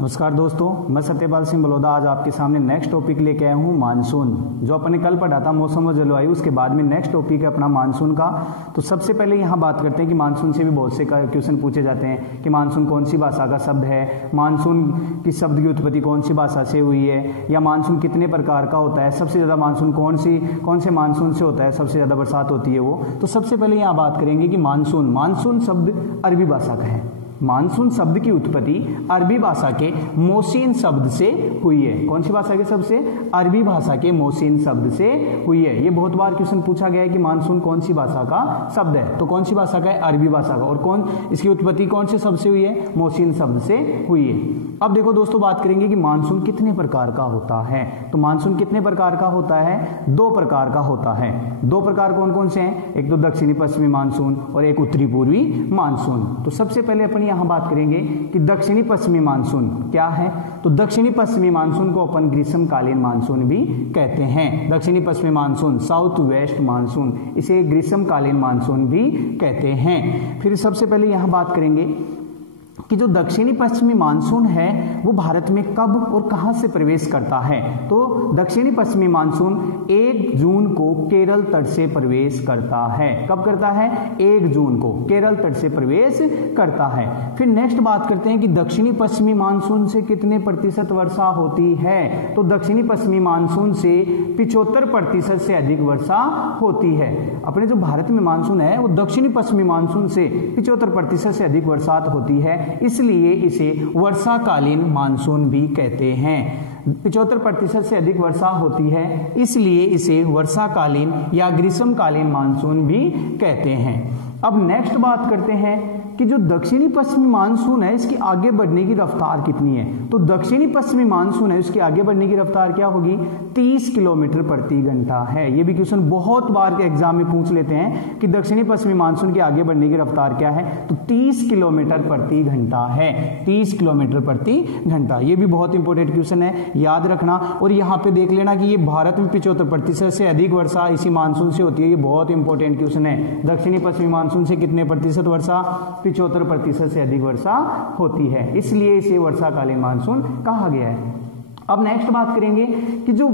नमस्कार दोस्तों, मैं सत्यपाल सिंह बलौदा आज आपके सामने नेक्स्ट टॉपिक लेके आया हूँ मानसून। जो अपन ने कल पढ़ा था मौसम और जलवायु, उसके बाद में नेक्स्ट टॉपिक है अपना मानसून का। तो सबसे पहले यहाँ बात करते हैं कि मानसून से भी बहुत से क्वेश्चन पूछे जाते हैं कि मानसून कौन सी भाषा का शब्द है, मानसून की शब्द की उत्पत्ति कौन सी भाषा से हुई है, या मानसून कितने प्रकार का होता है, सबसे ज़्यादा मानसून कौन से मानसून से होता है, सबसे ज़्यादा बरसात होती है वो। तो सबसे पहले यहाँ बात करेंगे कि मानसून शब्द अरबी भाषा का है। मानसून शब्द की उत्पत्ति अरबी भाषा के मोसीन शब्द से हुई है। कौन सी भाषा के शब्द से? अरबी भाषा के मोसीन शब्द से हुई है। ये बहुत बार क्वेश्चन पूछा गया है कि मानसून कौन सी भाषा का शब्द है, तो कौन सी भाषा का है? अरबी भाषा का। और इसकी उत्पत्ति कौन से शब्द से हुई है? मोसीन शब्द से हुई है। अब देखो दोस्तों, बात करेंगे कि मानसून कितने प्रकार का होता है। तो मानसून कितने प्रकार का होता है? 2 प्रकार का होता है। 2 प्रकार कौन कौन से हैं? एक तो दक्षिणी पश्चिमी मानसून और एक उत्तरी पूर्वी मानसून। तो सबसे पहले अपन यहाँ बात करेंगे कि दक्षिणी पश्चिमी मानसून क्या है। तो दक्षिणी पश्चिमी मानसून को अपन ग्रीष्मकालीन मानसून भी कहते हैं। दक्षिणी पश्चिमी मानसून, साउथ वेस्ट मानसून, इसे ग्रीष्मकालीन मानसून भी कहते हैं। फिर सबसे पहले यहाँ बात करेंगे कि जो दक्षिणी पश्चिमी मानसून है वो भारत में कब और कहां से प्रवेश करता है। तो दक्षिणी पश्चिमी मानसून 1 जून को केरल तट से प्रवेश करता है। कब करता है? 1 जून को केरल तट से प्रवेश करता है। फिर नेक्स्ट बात करते हैं कि दक्षिणी पश्चिमी मानसून से कितने प्रतिशत वर्षा होती है। तो दक्षिणी पश्चिमी मानसून से 75% से अधिक वर्षा होती है। अपने जो भारत में मानसून है वो दक्षिणी पश्चिमी मानसून से 75% से अधिक बरसात होती है, इसलिए इसे वर्षाकालीन मानसून भी कहते हैं। 75% से अधिक वर्षा होती है, इसलिए इसे वर्षाकालीन या ग्रीष्मकालीन मानसून भी कहते हैं। अब नेक्स्ट बात करते हैं कि जो दक्षिणी पश्चिमी मानसून है इसकी आगे बढ़ने की रफ्तार कितनी है। तो दक्षिणी पश्चिमी मानसून है उसकी आगे बढ़ने की रफ्तार क्या होगी? 30 किलोमीटर प्रति घंटा है। ये भी क्वेश्चन बहुत बार के एग्जाम में पूछ लेते हैं कि दक्षिणी पश्चिमी मानसून की आगे बढ़ने की रफ्तार क्या है। तो 30 किलोमीटर प्रति घंटा है। 30 किलोमीटर प्रति घंटा, ये भी बहुत इंपॉर्टेंट क्वेश्चन है, याद रखना। और यहाँ पे देख लेना कि ये भारत में 75% से अधिक वर्षा इसी मानसून से होती है। ये बहुत इंपॉर्टेंट क्वेश्चन है। दक्षिणी पश्चिमी मानसून से कितने प्रतिशत वर्षा? 75% से अधिक वर्षा होती है, इसलिए इसे वर्षाकालीन मानसून कहा गया है। अब नेक्स्ट बात करेंगे कि जो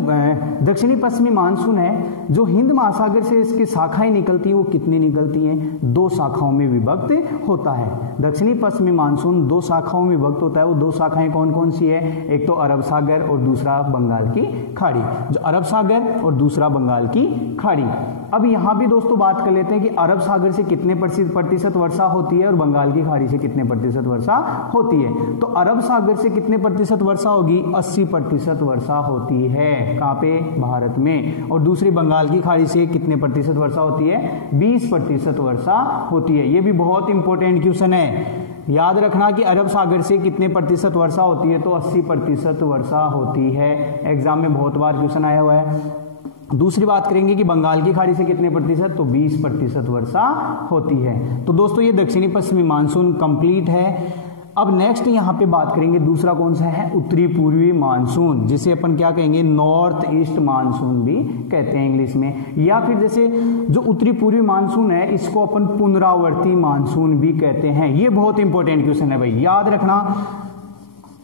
दक्षिणी पश्चिमी मानसून है, जो हिंद महासागर से इसकी शाखाएं निकलती हैं वो कितनी निकलती हैं? 2 शाखाओं में विभक्त होता है। दक्षिणी पश्चिमी मानसून 2 शाखाओं में विभक्त होता है। वो 2 शाखाएं कौन कौन सी है? एक तो अरब सागर और दूसरा बंगाल की खाड़ी। जो अरब सागर और दूसरा बंगाल की खाड़ी। अब यहाँ भी दोस्तों बात कर लेते हैं कि अरब सागर से कितने प्रतिशत वर्षा होती है और बंगाल की खाड़ी से कितने प्रतिशत वर्षा होती है। तो अरब सागर से कितने प्रतिशत वर्षा होगी? 80% वर्षा होती है। कहाँ पे? भारत में। और दूसरी बंगाल की खाड़ी से कितने प्रतिशत वर्षा होती है? 20% वर्षा होती है। ये भी बहुत इंपॉर्टेंट क्वेश्चन है, याद रखना कि अरब सागर से कितने प्रतिशत वर्षा होती है। तो 80% वर्षा होती है। एग्जाम में बहुत बार क्वेश्चन आया हुआ है। दूसरी बात करेंगे कि बंगाल की खाड़ी से कितने प्रतिशत? तो 20% वर्षा होती है। तो दोस्तों ये दक्षिणी पश्चिमी मानसून कंप्लीट है। अब नेक्स्ट यहाँ पे बात करेंगे दूसरा कौन सा है? उत्तरी पूर्वी मानसून, जिसे अपन क्या कहेंगे? नॉर्थ ईस्ट मानसून भी कहते हैं इंग्लिश में। या फिर जैसे जो उत्तरी पूर्वी मानसून है इसको अपन पुनरावर्ती मानसून भी कहते हैं। ये बहुत इंपॉर्टेंट क्वेश्चन है भाई, याद रखना।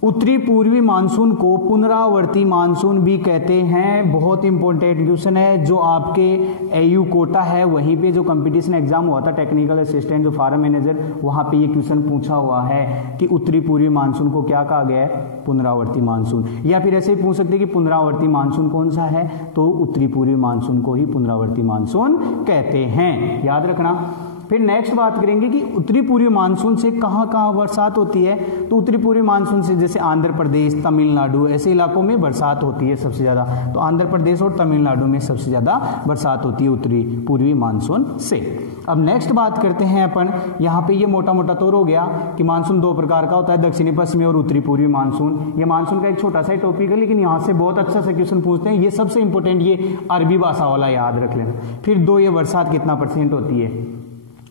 उत्तरी पूर्वी मानसून को पुनरावर्ती मानसून भी कहते हैं। बहुत इंपॉर्टेंट क्वेश्चन है, जो आपके एयू कोटा है वहीं पे जो कंपटीशन एग्जाम हुआ था टेक्निकल असिस्टेंट, जो फार्म मैनेजर, वहां पे ये क्वेश्चन पूछा हुआ है कि उत्तरी पूर्वी मानसून को क्या कहा गया है? पुनरावर्ती मानसून। या फिर ऐसे ही पूछ सकते हैं कि पुनरावर्ती मानसून कौन सा है? तो उत्तरी पूर्वी मानसून को ही पुनरावर्ती मानसून कहते हैं, याद रखना। फिर नेक्स्ट बात करेंगे कि उत्तरी पूर्वी मानसून से कहाँ कहाँ बरसात होती है। तो उत्तरी पूर्वी मानसून से जैसे आंध्र प्रदेश, तमिलनाडु, ऐसे इलाकों में बरसात होती है सबसे ज़्यादा। तो आंध्र प्रदेश और तमिलनाडु में सबसे ज़्यादा बरसात होती है उत्तरी पूर्वी मानसून से। अब नेक्स्ट बात करते हैं अपन, यहाँ पे ये मोटा मोटा तौर हो गया कि मानसून 2 प्रकार का होता है, दक्षिणी पश्चिमी और उत्तरी पूर्वी मानसून। ये मानसून का एक छोटा सा टॉपिक है, लेकिन यहाँ से बहुत अच्छा सा क्वेश्चन पूछते हैं। ये सबसे इंपॉर्टेंट, ये अरबी भाषा वाला याद रख लेना। फिर 2, ये बरसात कितना % होती है।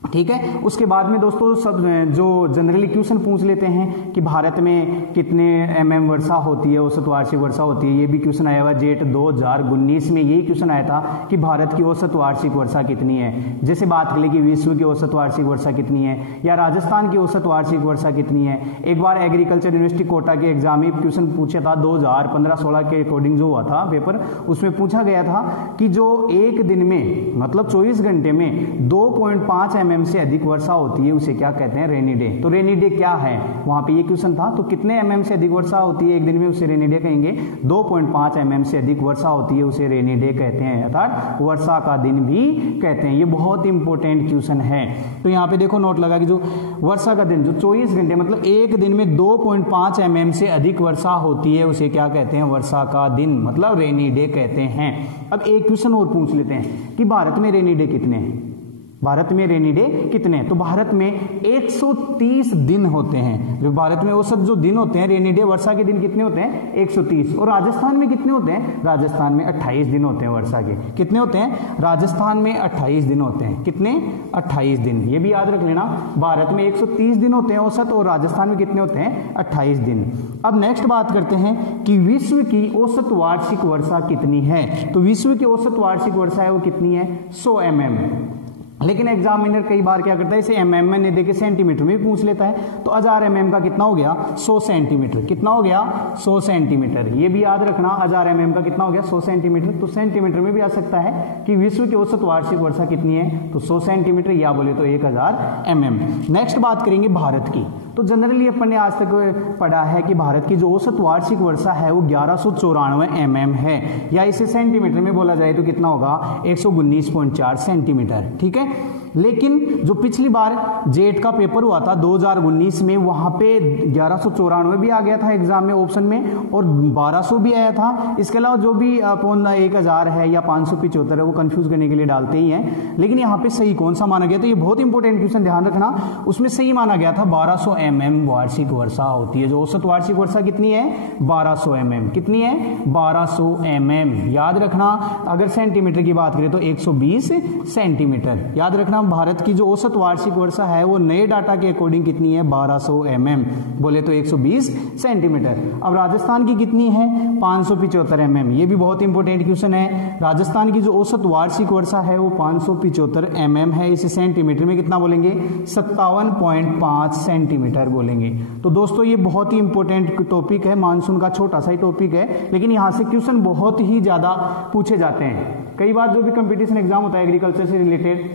ठीक है। उसके बाद में दोस्तों सब जो जनरली क्वेश्चन पूछ लेते हैं कि भारत में कितने mm वर्षा होती है, औसत वार्षिक वर्षा होती है। ये भी क्वेश्चन आया हुआ जेठ 2019 में, यही क्वेश्चन आया था कि भारत की औसत वार्षिक वर्षा कितनी है। जैसे बात करें कि विश्व की औसत वार्षिक वर्षा कितनी है या राजस्थान की औसत वार्षिक वर्षा कितनी है। एक बार एग्रीकल्चर यूनिवर्सिटी कोटा के एग्जाम में क्वेश्चन पूछा था 2015-16 के अकॉर्डिंग जो हुआ था पेपर, उसमें पूछा गया था कि जो एक दिन में मतलब 24 घंटे में 2.5 mm से अधिक वर्षा होती है उसे क्या कहते हैं, रेनी डे। तो रेनी डे क्या है, वहां पे ये क्वेश्चन था। तो कितने mm से अधिक वर्षा होती है एक दिन में उसे रेनी डे कहेंगे। 2.5 mm से अधिक वर्षा होती है उसे रेनी डे कहते हैं, अर्थात वर्षा का दिन भी कहते हैं। ये बहुत इंपॉर्टेंट क्वेश्चन है। तो यहाँ पे देखो नोट लगा कि जो वर्षा का दिन जो 24 घंटे मतलब एक दिन में 2.5 mm से अधिक वर्षा होती है उसे क्या कहते हैं, वर्षा का दिन मतलब रेनी डे कहते हैं। अब एक क्वेश्चन और पूछ लेते हैं कि भारत में रेनी डे कितने हैं, भारत में रेनी डे कितने हैं। तो भारत में 130 दिन होते हैं। जो भारत में औसत जो दिन होते हैं रेनी डे वर्षा के दिन कितने होते हैं, 130। और राजस्थान में कितने होते हैं, राजस्थान में 28 दिन होते हैं वर्षा के। कितने होते हैं, राजस्थान में 28 दिन होते हैं। कितने, 28 दिन। ये भी याद रख लेना, भारत में 130 दिन होते हैं औसत और राजस्थान में कितने होते हैं, 28 दिन। अब नेक्स्ट बात करते हैं कि विश्व की औसत वार्षिक वर्षा कितनी है। तो विश्व की औसत वार्षिक वर्षा है वो कितनी है, 100 mm। लेकिन एग्जामिनर कई बार क्या करता है, इसे mm में नहीं देके सेंटीमीटर में भी पूछ लेता है। तो 1000 mm का कितना हो गया, 100 सेंटीमीटर। कितना हो गया, 100 सेंटीमीटर। ये भी याद रखना, 1000 mm का कितना हो गया, 100 सेंटीमीटर। तो सेंटीमीटर में भी आ सकता है कि विश्व की औसत वार्षिक वर्षा कितनी है, तो 100 सेंटीमीटर या बोले तो 1000 mm। नेक्स्ट बात करेंगे भारत की। तो जनरली अपन ने आज तक पढ़ा है कि भारत की जो औसत वार्षिक वर्षा है वो 1194 mm है, या इसे सेंटीमीटर में बोला जाए तो कितना होगा, 119.4 सेंटीमीटर। ठीक है। लेकिन जो पिछली बार जेट का पेपर हुआ था 2019 में, वहां पे 1194 भी आ गया था एग्जाम में ऑप्शन में, और 1200 भी आया था। इसके अलावा जो भी 1000 है या 575 है वो कंफ्यूज करने के लिए डालते ही हैं। लेकिन यहाँ पे सही कौन सा माना गया, तो ये बहुत इंपॉर्टेंट क्वेश्चन, ध्यान रखना। उसमें सही माना गया था 1200 mm वार्षिक वर्षा होती है। जो औसत वार्षिक वर्षा कितनी है, 1200 mm। कितनी है, 1200 mm। याद रखना, अगर सेंटीमीटर की बात करें तो 120 सेंटीमीटर। याद रखना, भारत की जो औसत वार्षिक वर्षा है वो नए डाटा के अकॉर्डिंग कितनी है, 1200 mm, बोले तो 120 सेंटीमीटर। अब राजस्थान की कितनी है, 575 mm। ये भी बहुत इंपॉर्टेंट क्वेश्चन है। राजस्थान की जो औसत वार्षिक वर्षा है वो 575 mm है। इसे सेंटीमीटर में कितना बोलेंगे, 57.5 सेंटीमीटर बोलेंगे। तो दोस्तों ये बहुत ही इंपॉर्टेंट टॉपिक है, मानसून का छोटा सा ही टॉपिक है, लेकिन यहाँ से क्वेश्चन बहुत ही ज्यादा पूछे जाते हैं। कई बार जो भी कंपटीशन एग्जाम होता है एग्रीकल्चर से रिलेटेड,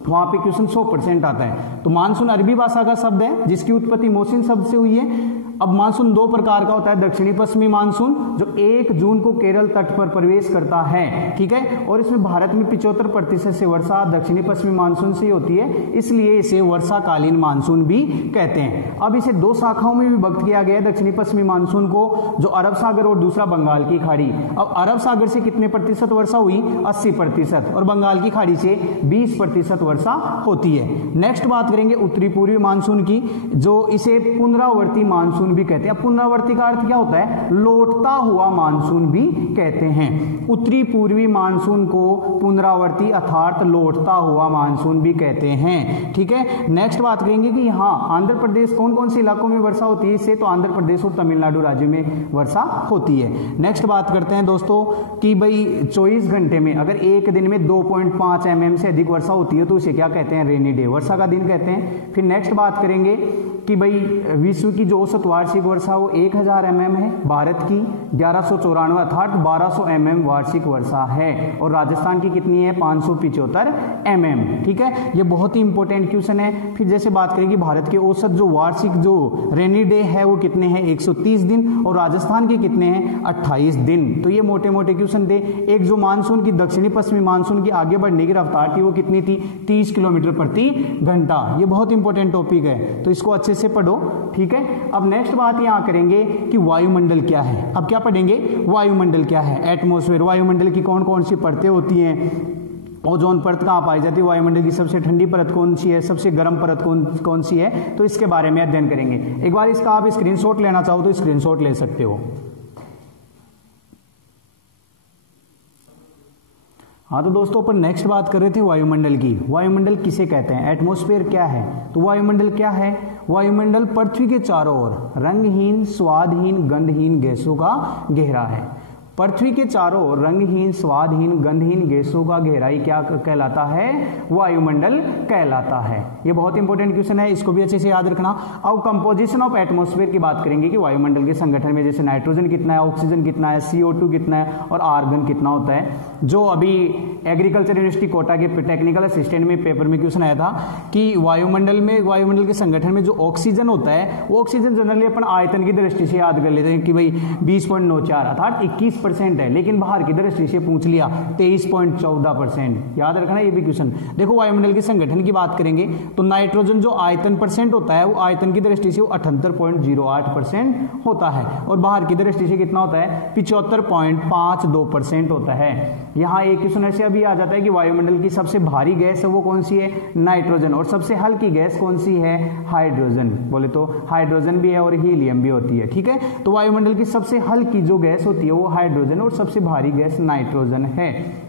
वहां पे क्वेश्चन 100% आता है। तो मानसून अरबी भाषा का शब्द है जिसकी उत्पत्ति मौसम शब्द से हुई है। अब मानसून दो प्रकार का होता है, दक्षिणी पश्चिमी मानसून जो 1 जून को केरल तट पर प्रवेश करता है, ठीक है, और इसमें भारत में 75% से वर्षा दक्षिणी पश्चिमी मानसून से होती है, इसलिए इसे वर्षाकालीन मानसून भी कहते हैं। अब इसे दो शाखाओं में विभक्त किया गया है दक्षिणी पश्चिमी मानसून को, जो अरब सागर और दूसरा बंगाल की खाड़ी। अब अरब सागर से कितने प्रतिशत वर्षा हुई, 80%, और बंगाल की खाड़ी से 20% वर्षा होती है। नेक्स्ट बात करेंगे उत्तरी पूर्वी मानसून की, जो इसे पुनरावर्ती मानसून भी कहते हैं। पुनरावर्ती का अर्थ क्या होता है, लौटता हुआ मानसून भी कहते हैं। उत्तरी पूर्वी मानसून को पुनरावर्ती अर्थात लौटता हुआ मानसून भी कहते हैं। ठीक है। नेक्स्ट बात करेंगे कि यहाँ आंध्र प्रदेश कौन कौन से इलाकों में वर्षा होती है, इससे तो आंध्र प्रदेश और तमिलनाडु राज्यों में वर्षा होती है। नेक्स्ट बात करते हैं दोस्तों कि भाई 24 घंटे में अगर एक दिन में 2.5 mm से अधिक वर्षा होती है तो उसे क्या कहते हैं, रेनी डे, वर्षा का दिन कहते हैं। फिर नेक्स्ट बात करेंगे कि भाई विश्व की जो औसत वार्षिक वर्षा वो 1000 mm है, भारत की 1194 अर्थात 1200 mm वार्षिक वर्षा है, और राजस्थान की कितनी है, 575 mm। ठीक है, ये बहुत ही इंपॉर्टेंट क्वेश्चन है। फिर जैसे बात करें कि भारत के औसत जो वार्षिक जो रेनी डे है वो कितने हैं, 130 दिन, और राजस्थान के कितने हैं, 28 दिन। तो ये मोटे मोटे क्वेश्चन थे। एक जो मानसून की दक्षिणी पश्चिमी मानसून की आगे बढ़ने की रफ्तार थी वो कितनी थी, 30 किलोमीटर प्रति घंटा। ये बहुत इंपॉर्टेंट टॉपिक है, तो इसको अच्छे से पढ़ो। ठीक है। अब नेक्स्ट बात यहाँ करेंगे कि वायुमंडल क्या है। अब क्या पढ़ेंगे, वायुमंडल क्या है, एटमॉस्फेयर। वायुमंडल की कौन कौन सी परतें होती हैं, ओजोन परत कहाँ पाई जाती है, वायुमंडल की सबसे ठंडी परत कौन सी है, सबसे गर्म परत कौन सी है, तो इसके बारे में अध्ययन करेंगे। एक बार इसका आप स्क्रीनशॉट लेना चाहो तो स्क्रीनशॉट ले सकते हो। हाँ तो दोस्तों अपन नेक्स्ट बात कर रहे थे वायुमंडल की। वायुमंडल किसे कहते हैं, एटमॉस्फेयर क्या है। तो वायुमंडल क्या है, वायुमंडल पृथ्वी के चारों ओर रंगहीन, स्वादहीन, गंधहीन गैसों का घेरा है। पृथ्वी के चारों ओर रंगहीन, स्वादहीन, गंधहीन गैसों का घेराई क्या कहलाता है, वायुमंडल कहलाता है। ये बहुत इंपॉर्टेंट क्वेश्चन है, इसको भी अच्छे से याद रखना। अब कंपोजिशन ऑफ एटमॉस्फेयर की बात करेंगे कि वायुमंडल के संगठन में जैसे नाइट्रोजन कितना है, ऑक्सीजन कितना है, CO2 कितना है और आर्गन कितना होता है। जो अभी एग्रीकल्चर यूनिवर्सिटी कोटा के टेक्निकल असिस्टेंट में पेपर में क्वेश्चन आया था कि वायुमंडल के संगठन में जो ऑक्सीजन होता है, वो ऑक्सीजन जनरली अपन आयतन की दृष्टि से याद कर लेते हैं कि भाई 20.94 अर्थात 21% है, लेकिन बाहर की दृष्टि से पूछ लिया 23.14%। याद रखना ये भी क्वेश्चन। देखो वायुमंडल के संगठन की बात करेंगे तो नाइट्रोजन जो आयतन परसेंट होता है, वो आयतन की दृष्टि से 78.08% होता है और बाहर की दृष्टि से कितना होता है, 75.52% होता है। यहाँ एक क्वेश्चन ऐसे अभी आ जाता है कि वायुमंडल की सबसे भारी गैस है वो कौन सी है, नाइट्रोजन, और सबसे हल्की गैस कौन सी है, हाइड्रोजन। बोले तो हाइड्रोजन भी है और हीलियम भी होती है, ठीक है। तो वायुमंडल की सबसे हल्की जो गैस होती है वो हाइड्रोजन और सबसे भारी गैस नाइट्रोजन है,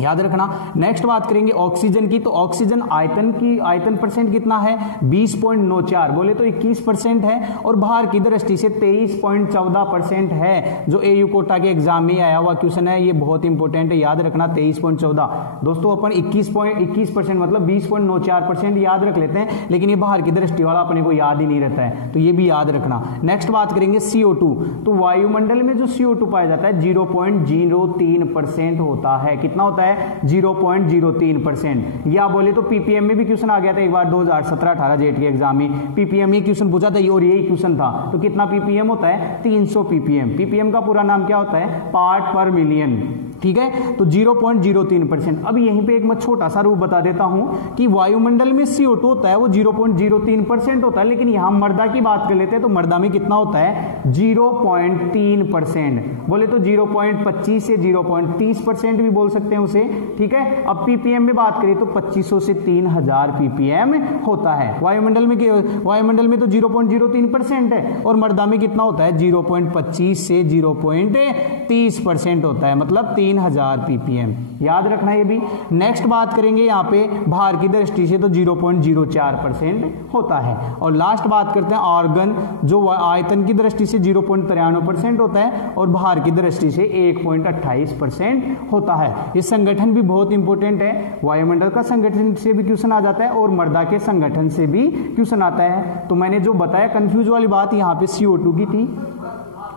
याद रखना। नेक्स्ट बात करेंगे ऑक्सीजन की। तो ऑक्सीजन आयतन परसेंट कितना है, 20.94, बोले तो 21% है और बाहर की दृष्टि से 23.14% है। जो AU कोटा के एग्जाम में आया हुआ क्वेश्चन है, ये बहुत इंपॉर्टेंट है, याद रखना 23.14। दोस्तों अपन 21% मतलब 20.94% याद रख लेते हैं, लेकिन ये बाहर की दृष्टि वाला अपने को याद ही नहीं रहता है, तो ये भी याद रखना। नेक्स्ट बात करेंगे CO2। तो वायुमंडल में जो CO2 पाया जाता है 0.03% होता है। कितना होता है, 0.03%। या बोले तो PPM में भी क्वेश्चन आ गया था एक बार 2017-18 जेट के एग्जाम में, PPM में क्वेश्चन पूछा था और यही क्वेश्चन था। तो कितना PPM होता है, 300 PPM। PPM का पूरा नाम क्या होता है, पार्ट पर मिलियन, ठीक है। तो 0.03%। अब यहीं पे एक मैं छोटा सा रूप बता देता हूं कि वायुमंडल में CO2 होता है वो 0.03% होता है, लेकिन यहां मर्दा की बात कर लेते हैं तो मर्दा में कितना होता है, 0.3%। बोले तो 0.25 से 0.30% भी बोल सकते हैं उसे, ठीक है। अब PPM में बात करें तो 2500 से 3000 PPM होता है। वायुमंडल में तो 0.03% है और मर्दा में कितना होता है, 0.25 से 0.30% होता है, मतलब 3000 PPM। याद रखना ये भी। नेक्स्ट बात करेंगे यहाँ पे भार की दृष्टि से तो 0.04% होता है। और लास्ट बात करते हैं आर्गन, जो आयतन की दृष्टि से 0.93% होता है और भार की दृष्टि से 1.28% होता है। ये संगठन भी बहुत इंपॉर्टेंट है, वायुमंडल का संगठन से भी क्वेश्चन आ जाता है और मर्दा के संगठन से भी क्वेश्चन आता है। तो मैंने जो बताया कंफ्यूज वाली बात यहाँ पे CO2 की थी,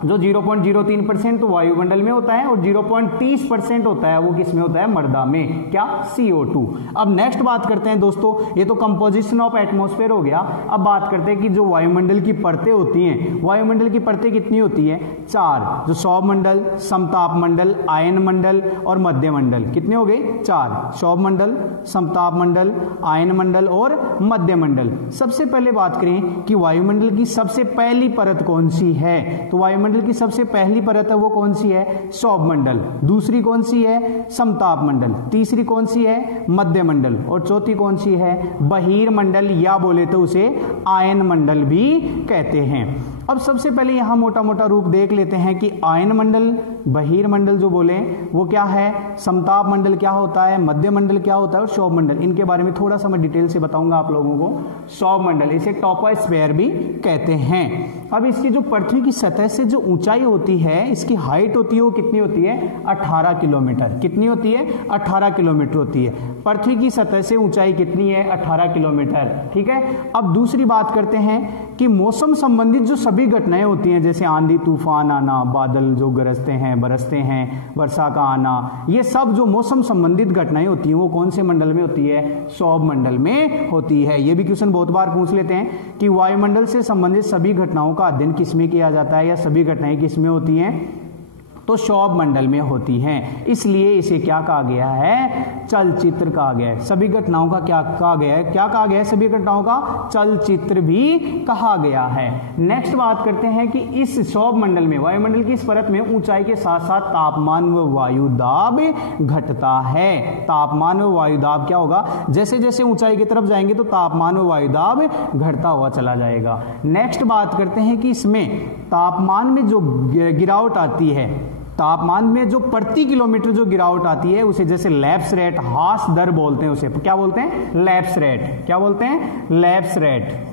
जो 0.03% तो वायुमंडल में होता है और 0.30% होता है वो किस में होता है, मर्दा में, क्या, CO2। अब नेक्स्ट बात करते हैं दोस्तों, ये तो कंपोजिशन ऑफ एटमॉस्फेयर हो गया। अब बात करते हैं कि जो वायुमंडल की परतें होती हैं, वायुमंडल की परतें कितनी होती हैं, 4, जो सौरमंडल, समताप मंडल, आयन मंडल और मध्य मंडल। कितने हो गए, 4, सौरमंडल, समताप मंडल, आयन मंडल और मध्य मंडल। सबसे पहले बात करें कि वायुमंडल की सबसे पहली परत कौन सी है, तो वायुमंडल की सबसे पहली परत है वो कौन सी है, सौरमंडल। दूसरी कौन सी है, समताप मंडल। तीसरी कौन सी है, मध्य मंडल। और चौथी कौन सी है, बहिर्मंडल, या बोले तो उसे आयन मंडल भी कहते हैं। अब सबसे पहले यहां मोटा मोटा रूप देख लेते हैं कि आयन मंडल, बहिर्मंडल जो बोले वो क्या है, समताप मंडल क्या होता है, मध्य मंडल क्या होता है और सौरमंडल, इनके बारे में थोड़ा सा मैं डिटेल से बताऊंगा आप लोगों को। सौरमंडल, इसे टॉपोस्फेयर भी कहते हैं। अब इसकी जो पृथ्वी की सतह से जो ऊंचाई होती है, इसकी हाइट होती है वो कितनी होती है, 18 किलोमीटर। कितनी होती है, 18 किलोमीटर होती है। पृथ्वी की सतह से ऊंचाई कितनी है, 18 किलोमीटर, ठीक है। अब दूसरी बात करते हैं कि मौसम संबंधित जो सभी घटनाएं होती हैं, जैसे आंधी तूफान आना, बादल जो गरजते हैं, बरसते हैं, वर्षा का आना, ये सब जो मौसम संबंधित घटनाएं होती हैं वो कौन से मंडल में होती है, सौरमंडल में होती है। ये भी क्वेश्चन बहुत बार पूछ लेते हैं कि वायुमंडल से संबंधित सभी घटनाओं का अध्ययन किसमें किया जाता है या सभी घटनाएं किसमें होती हैं, तो सौरमंडल में होती हैं। इसलिए इसे क्या कहा गया है, चलचित्र कहा गया है। सभी घटनाओं का क्या कहा गया है, क्या कहा गया है, सभी घटनाओं का चलचित्र भी कहा गया है। नेक्स्ट बात करते हैं कि इस सौरमंडल में, वायुमंडल की इस परत में ऊंचाई के साथ साथ तापमान व वायुदाब घटता है। तापमान व वायुदाब क्या होगा, जैसे जैसे ऊंचाई की तरफ जाएंगे तो तापमान व वायुदाब घटता हुआ चला जाएगा। नेक्स्ट बात करते हैं कि इसमें तापमान में जो गिरावट आती है, तापमान में जो प्रति किलोमीटर जो गिरावट आती है उसे जैसे लैप्स रेट, हास दर बोलते हैं, उसे क्या बोलते हैं? Lapse rate. क्या बोलते हैं? लैप्स रेट,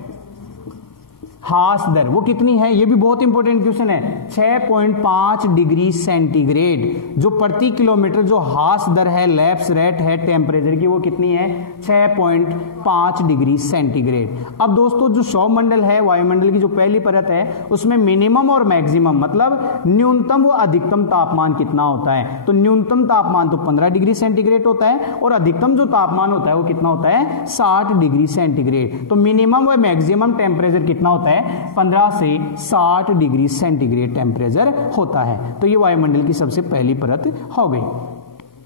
हास दर। वो कितनी है? ये भी बहुत इंपॉर्टेंट क्वेश्चन है। 6.5 डिग्री सेंटीग्रेड जो प्रति किलोमीटर जो हास दर है, लैप्स रेट है टेम्परेचर की, वो कितनी है? 6.5 डिग्री सेंटीग्रेड। अब दोस्तों जो सौरमंडल है, वायुमंडल की जो पहली परत है, उसमें मिनिमम और मैक्सिमम मतलब न्यूनतम व अधिकतम तापमान कितना होता है? तो न्यूनतम तापमान तो 15 डिग्री सेंटीग्रेड होता है और अधिकतम जो तापमान होता है वो कितना होता है? 60 डिग्री सेंटीग्रेड। तो मिनिमम व मैक्सिमम टेम्परेचर कितना होता है? 15 से 60 डिग्री सेंटीग्रेड टेम्परेचर होता है। तो ये वायुमंडल की सबसे पहली परत हो गई।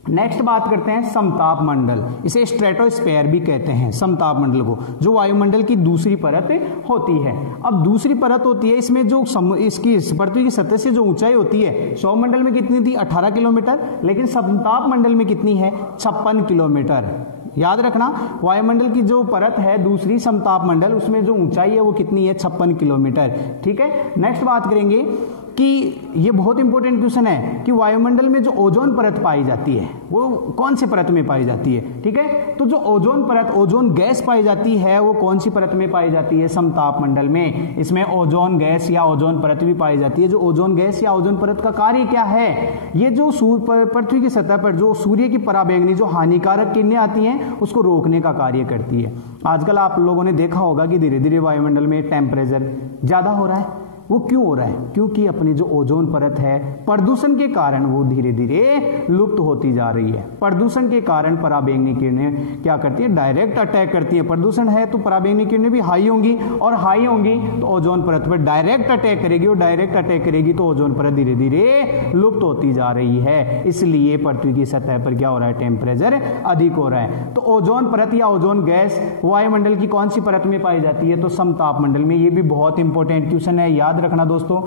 नेक्स्ट बात करते हैं समताप मंडल। इसे स्ट्रेटोस्फेयर भी कहते हैं, समताप मंडल को, जो वायुमंडल की दूसरी परत होती है। अब दूसरी परत होती है, इसमें जो इसकी पृथ्वी की सतह से जो ऊंचाई होती है, सौरमंडल में कितनी थी? 18 किलोमीटर, लेकिन समताप मंडल में कितनी है? 56 किलोमीटर। याद रखना, वायुमंडल की जो परत है दूसरी समताप मंडल, उसमें जो ऊंचाई है वो कितनी है? 56 किलोमीटर। ठीक है। नेक्स्ट बात करेंगे कि ये बहुत इंपॉर्टेंट क्वेश्चन है कि वायुमंडल में जो ओजोन परत पाई जाती है वो कौन सी परत में पाई जाती है? ठीक है। तो जो ओजोन परत, ओजोन गैस पाई जाती है, वो कौन सी परत में पाई जाती है? समताप मंडल में। इसमें ओजोन गैस या ओजोन परत भी पाई जाती है। जो ओजोन गैस या ओजोन परत का कार्य क्या है? ये जो पृथ्वी की सतह पर जो सूर्य की पराबैंगनी जो हानिकारक किरणें आती हैं उसको रोकने का कार्य करती है। आजकल आप लोगों ने देखा होगा कि धीरे धीरे वायुमंडल में टेम्परेचर ज्यादा हो रहा है। वो क्यों हो रहा है? क्योंकि अपनी जो ओजोन परत है प्रदूषण के कारण वो धीरे धीरे लुप्त होती जा रही है। प्रदूषण के कारण पराबैंगनी किरणें क्या करती है? डायरेक्ट अटैक करती है। प्रदूषण है तो पराबैंगनी किरणें भी हाई होंगी, और हाई होंगी तो ओजोन परत पर डायरेक्ट अटैक करेगी, और डायरेक्ट अटैक करेगी तो ओजोन परत धीरे धीरे लुप्त होती जा रही है। इसलिए पृथ्वी की सतह पर क्या हो रहा है? टेम्परेचर अधिक हो रहा है। तो ओजोन परत या ओजोन गैस वायुमंडल की कौन सी परत में पाई जाती है? तो समताप मंडल में। ये भी बहुत इंपॉर्टेंट क्वेश्चन है, याद रखना दोस्तों।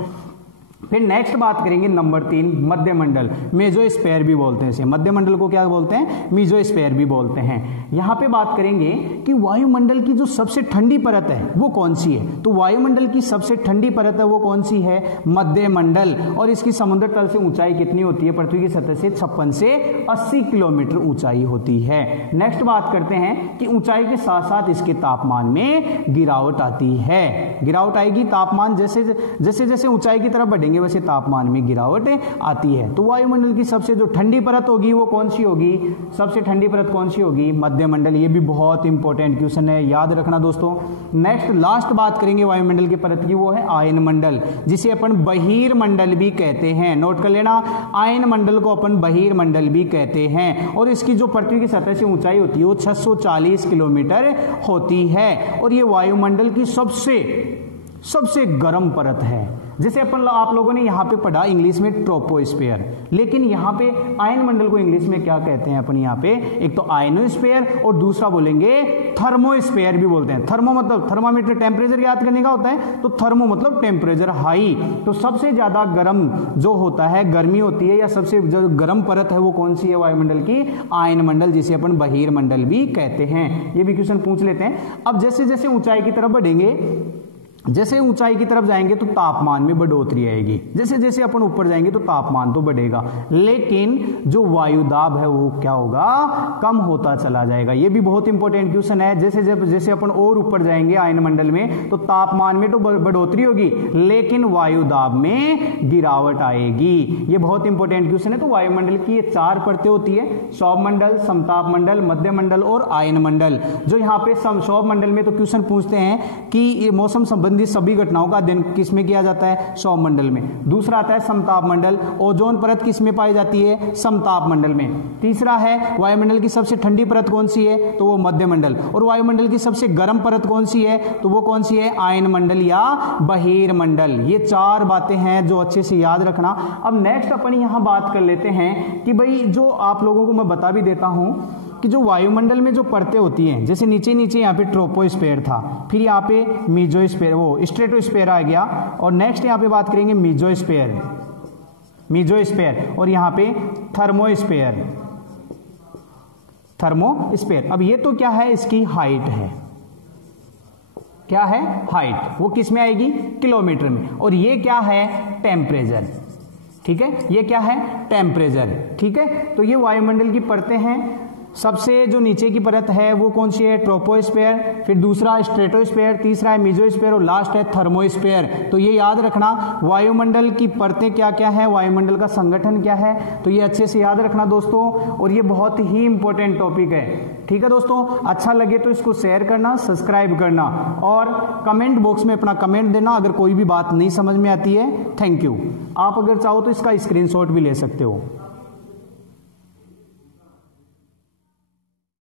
फिर नेक्स्ट बात करेंगे नंबर 3, मध्यमंडल। मेसोस्फीयर भी बोलते हैं इसे। मध्यमंडल को क्या बोलते हैं? मेसोस्फीयर भी बोलते हैं। यहां पे बात करेंगे कि वायुमंडल की जो सबसे ठंडी परत है वो कौन सी है? तो वायुमंडल की सबसे ठंडी परत है वो कौन सी है? मध्यमंडल। और इसकी समुद्र तल से ऊंचाई कितनी होती है? पृथ्वी की सतह से 56 से 80 किलोमीटर ऊंचाई होती है। नेक्स्ट बात करते हैं कि ऊंचाई के साथ साथ इसके तापमान में गिरावट आती है। गिरावट आएगी, तापमान जैसे जैसे जैसे ऊंचाई की तरफ बढ़ेंगे वैसे तापमान में गिरावट आती है। तो वायुमंडल की सबसे जो ठंडी परत होगी वो कौन सी होगी? सबसे ठंडी परत कौन सी होगी? मध्यमंडल। ये भी बहुत इंपॉर्टेंट क्वेश्चन है, याद रखना दोस्तों। नेक्स्ट लास्ट बात करेंगे वायुमंडल की परत की, वो है आयन मंडल, जिसे अपन बहिर्मंडल भी कहते हैं। नोट कर लेना, आयन मंडल को अपन बहिर्मंडल भी कहते हैं। और इसकी जो पृथ्वी की सतह से ऊंचाई होती है वो 640 किलोमीटर होती है। और ये वायुमंडल की सबसे गर्म परत है। जैसे अपन आप लोगों ने यहाँ पे पढ़ा इंग्लिश में ट्रोपोस्फीयर, लेकिन यहाँ पे आयन मंडल को इंग्लिश में क्या कहते हैं अपन? यहाँ पे एक तो आयनोस्फीयर और दूसरा बोलेंगे थर्मोस्फीयर भी बोलते हैं। थर्मो मतलब थर्मामीटर, टेम्परेचर याद करने का होता है, तो थर्मो मतलब टेम्परेचर हाई। तो सबसे ज्यादा गर्म जो होता है, गर्मी होती है या सबसे जो गर्म परत है वो कौन सी है वायुमंडल की? आयन मंडल, जिसे अपन बहिर्मंडल भी कहते हैं। ये भी क्वेश्चन पूछ लेते हैं। अब जैसे जैसे ऊंचाई की तरफ बढ़ेंगे, जैसे ऊंचाई की तरफ जाएंगे तो तापमान में बढ़ोतरी आएगी। जैसे जैसे अपन ऊपर जाएंगे तो तापमान तो बढ़ेगा, लेकिन जो वायुदाब है वो क्या होगा? कम होता चला जाएगा। ये भी बहुत इंपॉर्टेंट क्वेश्चन है। जैसे जैसे अपन और ऊपर जाएंगे आयन मंडल में तो तापमान में तो बढ़ोतरी होगी, लेकिन वायुदाब में गिरावट आएगी। ये बहुत इंपॉर्टेंट क्वेश्चन है। तो वायुमंडल की ये 4 परतें होती है, सौरमंडल, समताप मंडल, मध्यमंडल और आयन मंडल। जो यहाँ पे सौरमंडल में तो क्वेश्चन पूछते हैं कि मौसम संबंधी सभी घटनाओं का अध्ययन किस में किया जाता है? सौरमंडल में। दूसरा आता है समताप मंडल। ओजोन परत किस में पाई जाती है? समताप मंडल में। तीसरा है वायुमंडल की सबसे ठंडी परत कौन सी है? तो वो मध्यमंडल। और वायुमंडल की सबसे गर्म परत कौन सी है? तो वो कौन सी है? आयन मंडल या बहिर्मंडल। ये 4 बातें हैं जो अच्छे से याद रखना। अब नेक्स्ट अपन यहां बात कर लेते हैं कि भाई जो आप लोगों को मैं बता भी देता हूं कि जो वायुमंडल में जो परतें होती हैं, जैसे नीचे नीचे यहाँ पे ट्रोपोस्फीयर था, फिर यहाँ पे मेसोस्फीयर, वो स्ट्रेटोस्फीयर आ गया, और नेक्स्ट यहाँ पे बात करेंगे मेसोस्फीयर, और यहाँ पे थर्मोस्फीयर। अब ये तो क्या है? इसकी हाइट है। क्या है? हाइट। वो किस में आएगी? किलोमीटर में। और ये क्या है? टेम्परेचर। ठीक है, ये क्या है, टेम्परेचर। ठीक है, तो ये वायुमंडल की परतें हैं। सबसे जो नीचे की परत है वो कौन सी है, ट्रोपोस्फेयर, फिर दूसरा स्ट्रेटोस्फेयर, तीसरा है मेसोस्फेयर और लास्ट है थर्मोस्फेयर। तो ये याद रखना वायुमंडल की परतें क्या क्या है, वायुमंडल का संगठन क्या है, तो ये अच्छे से याद रखना दोस्तों, और ये बहुत ही इंपॉर्टेंट टॉपिक है। ठीक है दोस्तों, अच्छा लगे तो इसको शेयर करना, सब्सक्राइब करना और कमेंट बॉक्स में अपना कमेंट देना अगर कोई भी बात नहीं समझ में आती है। Thank you. आप अगर चाहो तो इसका स्क्रीनशॉट भी ले सकते हो।